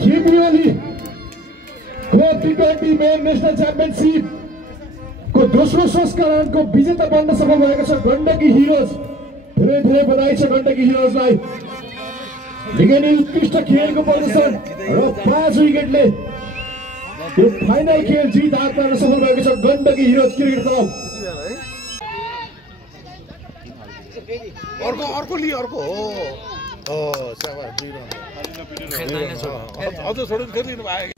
केपिओली को टी20 main national championship को दोस्रो संस्करणको विजेता बन्न सफल भएको छ गण्डकी हिरोज। धेरै धेरै बधाई छ गण्डकी हिरोजलाई। निकै नै उत्कृष्ट खेलको प्रदर्शन र 5 विकेटले यो फाइनल खेल जित हात पार्न सफल भएको छ गण्डकी हिरोज क्रिकेट क्लब। अर्को लि अर्को हो शाबाश दुई रन अझ छोड्नु खेलिदिनु भयो।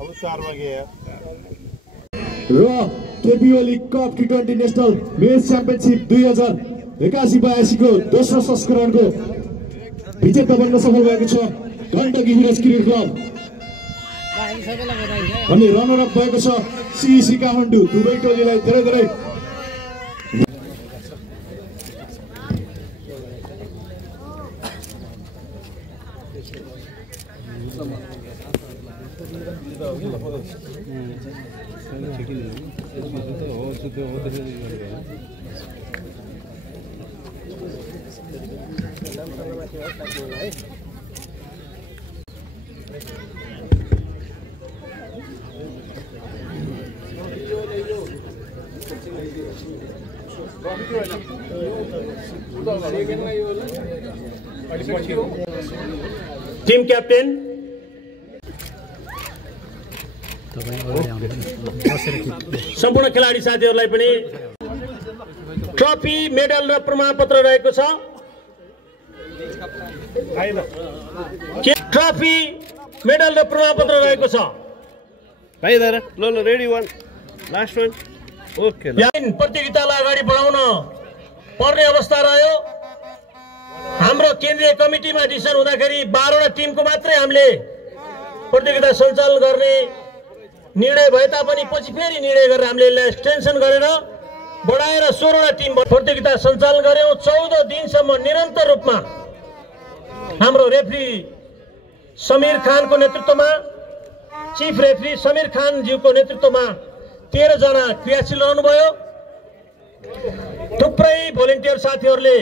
अब 4 बजे र केपिओली कप टी20 नेशनल मेन्स च्याम्पियनशिप 2081-82 को दोस्रो संस्करणको विजेता बन्न सफल भएको छ गण्डकी हिरोज क्रिकेट क्लब। अनि रनर अप भएको छ सिइसी काठमाडौँ। दुवै टोलीलाई धेरै धेरै टिम क्याप्टेन सम्पूर्ण खेलाडी साथीहरूलाई पनि ट्रफी मेडल र प्रमाणपत्र रहेको छ। ट्रफी मेडल र प्रमाणपत्र रहेको छ। भाइ दादा ल ready one last one okay. प्रतियोगितालाई अगाडि बढाउन पर्ने अवस्था रह्यो। हाम्रो केन्द्रीय कमिटीमा डिसिसन हुँदाखेरि 12वटा टिमको मात्रै हामीले प्रतियोगिता सञ्चालन गर्ने निर्णय भए तापनि पछि फेरि निर्णय गरेर हामीले यसलाई एक्सटेन्सन गरेर बढाएर 16वटा टिम प्रतियोगिता सञ्चालन गर्यौं। 14 दिनसम्म निरन्तर रूपमा हाम्रो रेफ्री समीर खानको नेतृत्वमा चिफ रेफ्री समीर खान ज्यूको नेतृत्वमा 13 जना क्रियाशील रहनुभयो। थुप्रै भोलिन्टियर साथीहरूले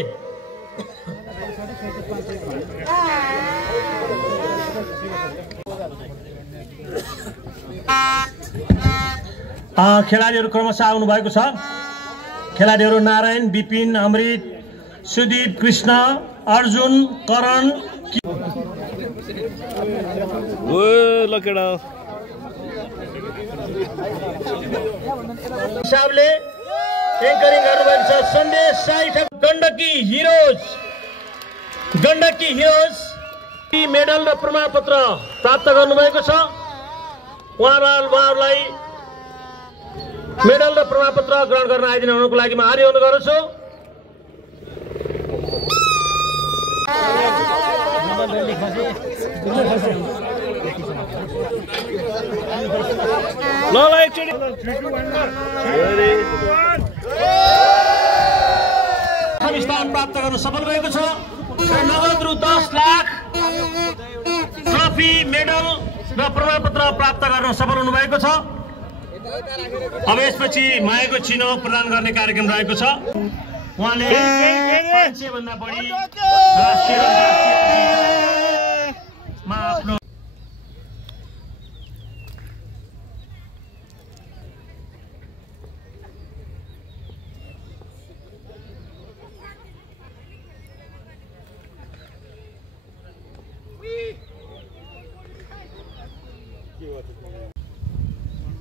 खेलाडीहरू क्रमशः आउनु भएको छ। खेलाडीहरू नारायण, विपिन, अमृत, सुदीप, कृष्ण, अर्जुन, करण हिसाबले एङ्करिङ गर्नुभएको छ सन्देश साई ठाकुर। गण्डकी हिरोज मेडल र प्रमाणपत्र प्राप्त गर्नुभएको छ। उहाँहरूलाई मेडल र प्रमाणपत्र ग्रहण गर्न आइदिनु हुनुको लागि म आभारी हुन गर्छु। स्थान प्राप्त गर्न सफल भएको छ। नगद रु 10 लाख ट्रफी मेडल र प्रमाणपत्र प्राप्त गर्न सफल हुनुभएको छ। अब यसपछि मायाको चिनो प्रदान गर्ने कार्यक्रम रहेको छ। उहाँले 500 भन्दा बढी राष्ट्रिय आफ्नो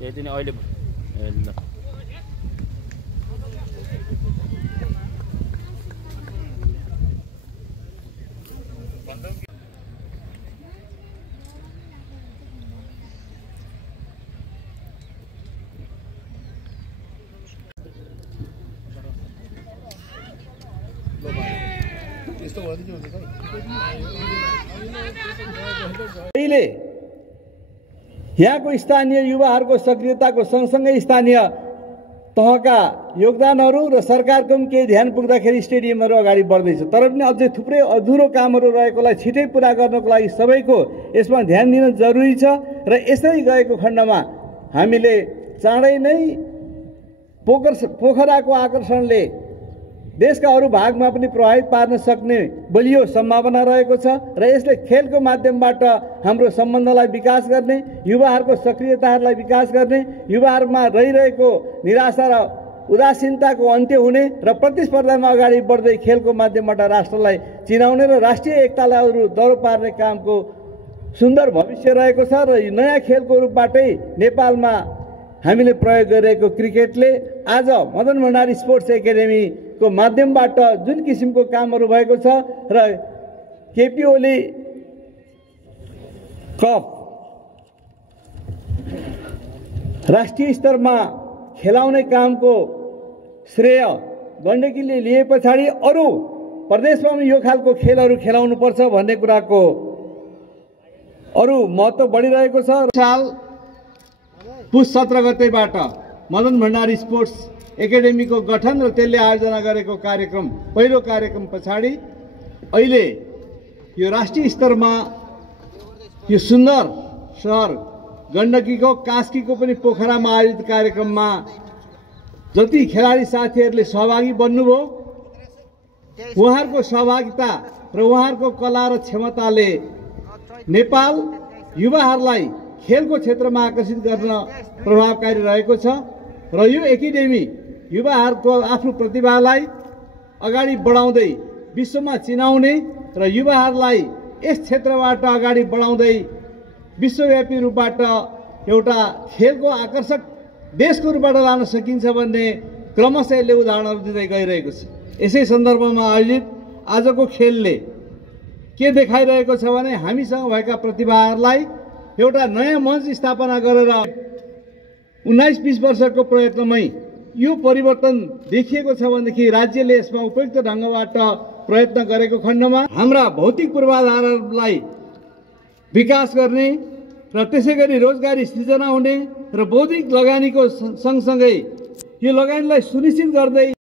यति नै अहिले यहाँको स्थानीय युवाहरूको सक्रियताको सँगसँगै स्थानीय तहका योगदानहरू र सरकारको पनि केही ध्यान पुग्दाखेरि स्टेडियमहरू अगाडि बढ्दैछ। तर पनि अझै थुप्रै अधुरो कामहरू रहेकोलाई छिटै पुरा गर्नको लागि सबैको यसमा ध्यान दिन जरुरी छ। र यसै गएको खण्डमा हामीले चाँडै नै पोखराको आकर्षणले देशका अरू भागमा पनि प्रभावित पार्न सक्ने बलियो सम्भावना रहेको छ र यसले खेलको माध्यमबाट हाम्रो सम्बन्धलाई विकास गर्ने, युवाहरूको सक्रियताहरूलाई विकास गर्ने, युवाहरूमा रहिरहेको निराशा र उदासीनताको अन्त्य हुने र प्रतिस्पर्धामा अगाडि बढ्दै खेलको माध्यमबाट राष्ट्रलाई चिनाउने र राष्ट्रिय एकतालाई अरू दह्रो पार्ने कामको सुन्दर भविष्य रहेको छ। र नयाँ खेलको रूपबाटै नेपालमा हामीले प्रयोग गरिरहेको क्रिकेटले आज मदन भण्डारी स्पोर्ट्स एकाडेमीको माध्यमबाट जुन किसिमको कामहरू भएको छ र केपी ओली कप राष्ट्रिय स्तरमा खेलाउने कामको श्रेय गण्डकीले लिए पछाडि अरू प्रदेशमा पनि यो खालको खेलहरू खेलाउनुपर्छ भन्ने कुराको अरू महत्त्व बढिरहेको छ। साल पुस 17 गतेबाट मदन भण्डारी स्पोर्ट्स एकाडेमीको गठन र त्यसले आयोजना गरेको कार्यक्रम, पहिलो कार्यक्रम पछाडि अहिले यो राष्ट्रिय स्तरमा यो सुन्दर सहर गण्डकीको कास्कीको पनि पोखरामा आयोजित कार्यक्रममा जति खेलाडी साथीहरूले सहभागी बन्नुभयो, उहाँहरूको सहभागिता र उहाँहरूको कला र क्षमताले नेपाल युवाहरूलाई खेलको क्षेत्रमा आकर्षित गर्न प्रभावकारी रहेको छ र यो एकाडेमी युवाहरूको आफ्नो प्रतिभालाई अगाडि बढाउँदै विश्वमा चिनाउने र युवाहरूलाई यस क्षेत्रबाट अगाडि बढाउँदै विश्वव्यापी रूपबाट एउटा खेलको आकर्षक देशको रूपबाट लान सकिन्छ भन्ने क्रमशः यसले उदाहरणहरू दिँदै गइरहेको छ। यसै सन्दर्भमा आयोजित आजको खेलले के देखाइरहेको छ भने हामीसँग भएका प्रतिभाहरूलाई एउटा नयाँ मञ्च स्थापना गरेर 19-20 वर्षको प्रयत्नमै यो परिवर्तन देखिएको छ भनेदेखि राज्यले यसमा उपयुक्त ढङ्गबाट प्रयत्न गरेको खण्डमा हाम्रा भौतिक पूर्वाधारहरूलाई विकास गर्ने र त्यसै गरी रोजगारी सृजना हुने र बौद्धिक लगानीको सँगसँगै यो लगानीलाई सुनिश्चित गर्दै